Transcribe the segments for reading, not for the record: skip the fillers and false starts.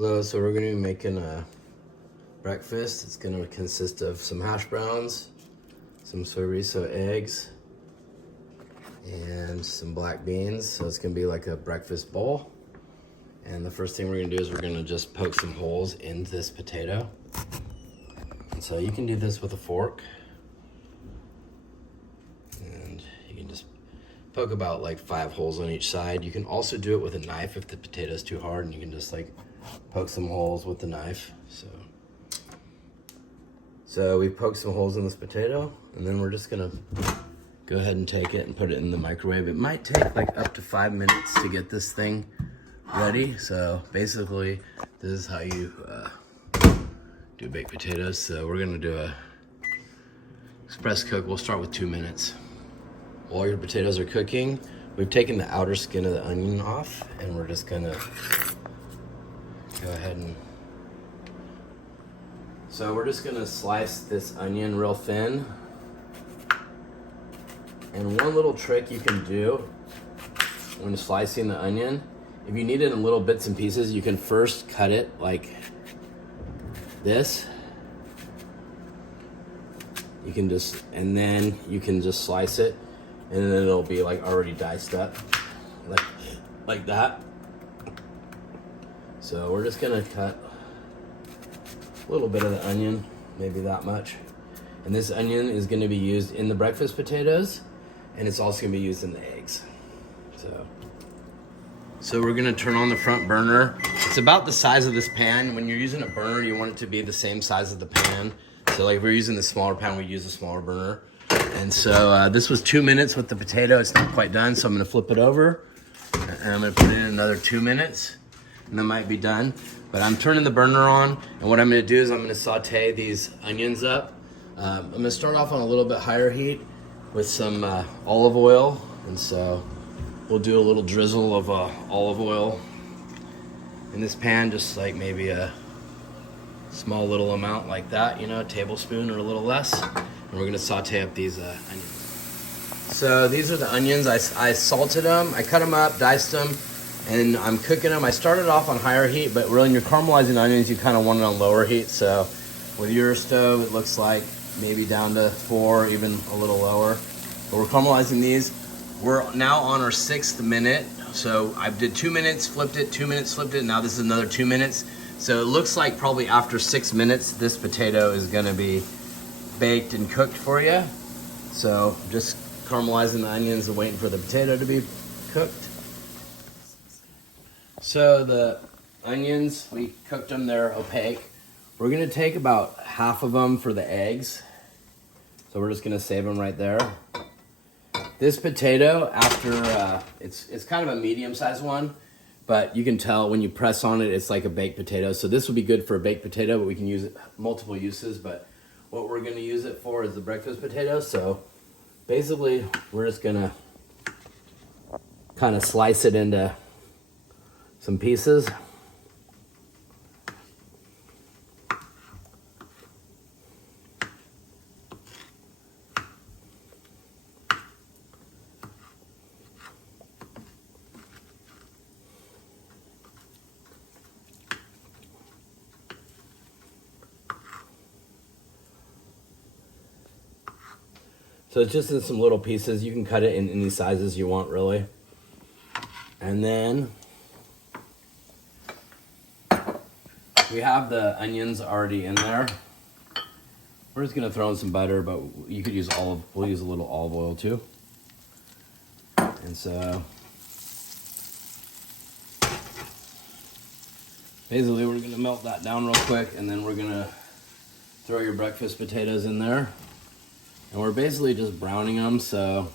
Hello, so we're gonna be making a breakfast. It's gonna consist of some hash browns, some Soyriso eggs, and some black beans. So it's gonna be like a breakfast bowl. And the first thing we're gonna do is we're gonna just poke some holes in this potato. And so you can do this with a fork. And you can just poke about like 5 holes on each side. You can also do it with a knife if the potato is too hard, and you can just like poke some holes with the knife. So we poked some holes in this potato, and then we're just gonna go ahead and take it and put it in the microwave. It might take like up to 5 minutes to get this thing ready. So basically, this is how you do baked potatoes. So we're gonna do a express cook. We'll start with 2 minutes. While your potatoes are cooking, we've taken the outer skin of the onion off, and we're just gonna go ahead and we're just gonna slice this onion real thin. And one little trick you can do when slicing the onion, if you need it in little bits and pieces, you can first cut it like this. And then you can just slice it, and then it'll be like already diced up, like that. So we're just gonna cut a little bit of the onion, maybe that much. And this onion is gonna be used in the breakfast potatoes, and it's also gonna be used in the eggs. So we're gonna turn on the front burner. It's about the size of this pan. When you're using a burner, you want it to be the same size of the pan. So like if we're using the smaller pan, we use a smaller burner. And so this was 2 minutes with the potato. It's not quite done, so I'm gonna flip it over, and I'm gonna put in another 2 minutes, and that might be done. But I'm turning the burner on, and what I'm gonna do is I'm gonna saute these onions up. I'm gonna start off on a little bit higher heat with some olive oil. And so we'll do a little drizzle of olive oil in this pan, just like maybe a small little amount like that, a tablespoon or a little less. And we're gonna saute up these onions. So these are the onions. I salted them, I cut them up, diced them, and I'm cooking them. I started off on higher heat, but really when you're caramelizing onions, you kind of want it on lower heat. So with your stove, it looks like maybe down to 4, even a little lower. But we're caramelizing these. We're now on our 6th minute. So I did 2 minutes, flipped it, 2 minutes, flipped it. Now this is another 2 minutes. So it looks like probably after 6 minutes, this potato is gonna be baked and cooked for you. So just caramelizing the onions and waiting for the potato to be cooked. So the onions, we cooked them, they're opaque. We're gonna take about half of them for the eggs. So we're just gonna save them right there. This potato, after, it's kind of a medium-sized one, but you can tell when you press on it, it's like a baked potato. So this would be good for a baked potato, but we can use it multiple uses. But what we're gonna use it for is the breakfast potato. So basically, we're just gonna kind of slice it into some pieces. So it's just in some little pieces. You can cut it in any sizes you want, really. And then we have the onions already in there. We're just gonna throw in some butter, but you could use we'll use a little olive oil too. And so basically we're gonna melt that down real quick, and then we're gonna throw your breakfast potatoes in there. And we're basically just browning them, so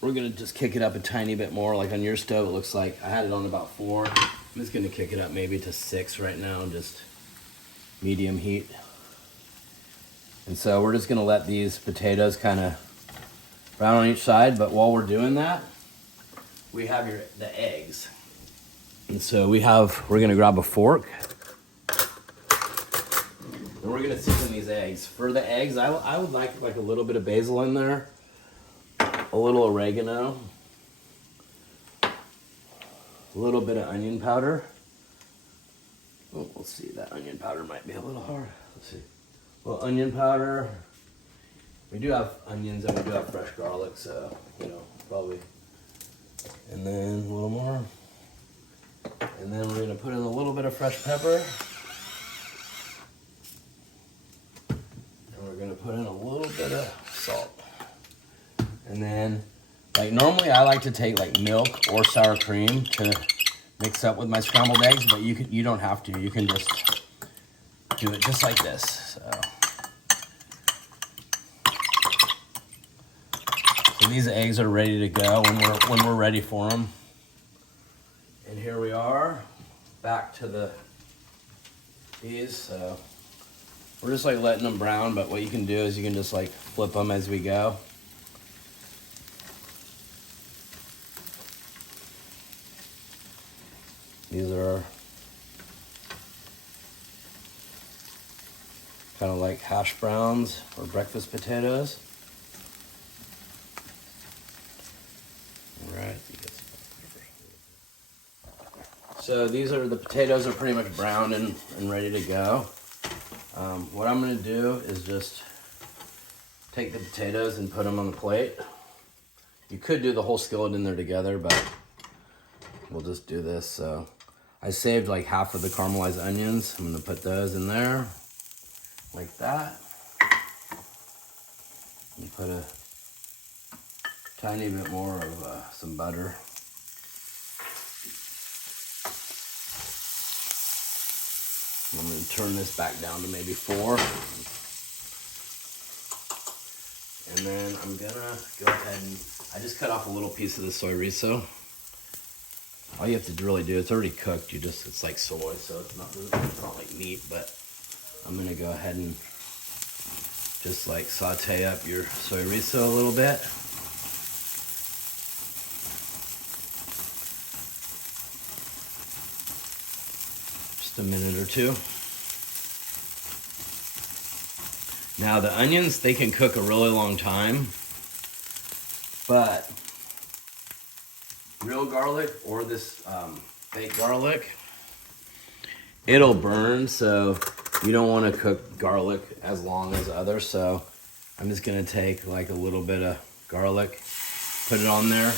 we're gonna just kick it up a tiny bit more. Like on your stove, it looks like I had it on about 4. I'm just gonna kick it up maybe to 6 right now, just medium heat. And so we're just gonna let these potatoes kind of brown on each side. But while we're doing that, we have the eggs. And so we're gonna grab a fork, and we're gonna season these eggs. For the eggs, I would like a little bit of basil in there, a little oregano, a little bit of onion powder, Oh, we'll see. That onion powder might be a little hard. Let's see. Well, onion powder. We do have onions and we do have fresh garlic, so, you know, probably. And then a little more. And then we're gonna put in a little bit of fresh pepper. And we're gonna put in a little bit of salt. And then, like normally I like to take like milk or sour cream to mix up with my scrambled eggs, but you don't have to. You can just do it just like this. So these eggs are ready to go when we're ready for them. And here we are, back to these. So we're just like letting them brown, but what you can do is you can just like flip them as we go. These are kind of like hash browns or breakfast potatoes. All right. So these are the potatoes are pretty much browned and ready to go. What I'm gonna do is just take the potatoes and put them on the plate. You could do the whole skillet in there together, but we'll just do this. So I saved like half of the caramelized onions. I'm gonna put those in there like that. And put a tiny bit more of some butter. I'm going to turn this back down to maybe 4. And then I'm going to go ahead and, I just cut off a little piece of the Soyriso. All you have to really do, it's already cooked, it's like soy, so it's not like meat, but I'm going to go ahead and just like saute up your Soyriso a little bit. Just a minute or two. Now the onions, they can cook a really long time, but real garlic or this fake garlic, it'll burn, so you don't want to cook garlic as long as others. So I'm just gonna take like a little bit of garlic, put it on there,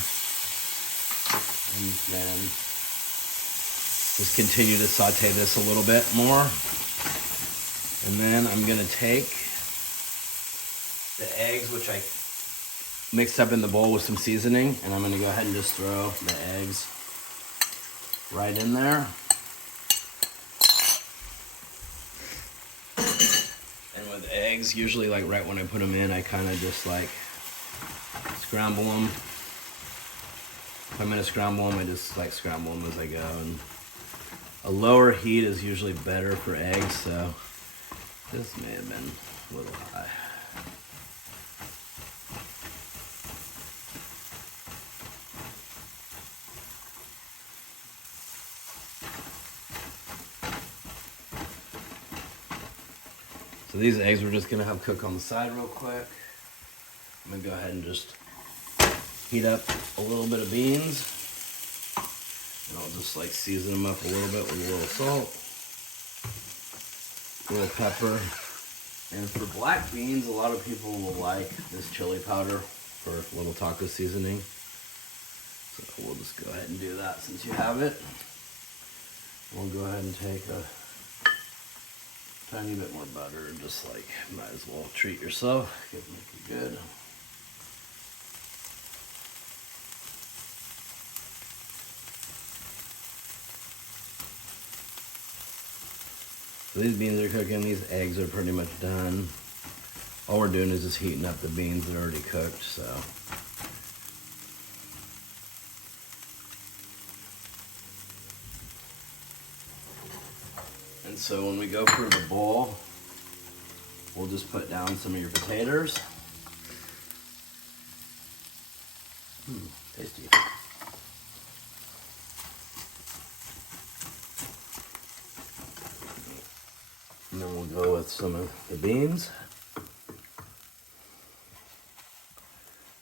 and then just continue to saute this a little bit more. And then I'm gonna take the eggs, which I mixed up in the bowl with some seasoning, and I'm gonna go ahead and just throw the eggs right in there. And with eggs, usually like right when I put them in, I kind of just like scramble them. If I'm gonna scramble them, I just like scramble them as I go. And a lower heat is usually better for eggs, so this may have been a little high. So these eggs we're just gonna have cook on the side real quick. I'm gonna go ahead and just heat up a little bit of beans. And I'll just like season them up a little bit with a little salt, a little pepper. And for black beans, a lot of people will like this chili powder for a little taco seasoning. So we'll just go ahead and do that since you have it. We'll go ahead and take a tiny bit more butter and just like, might as well treat yourself, make it good. So these beans are cooking, these eggs are pretty much done. All we're doing is just heating up the beans that are already cooked, so. And so when we go through the bowl, we'll just put down some of your potatoes. Tasty. And then we'll go with some of the beans.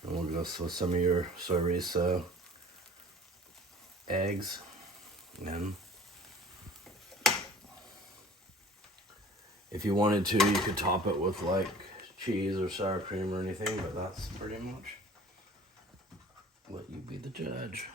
And we'll go with some of your Soyriso eggs. And If you wanted to, you could top it with like cheese or sour cream or anything, but that's pretty much let you be the judge.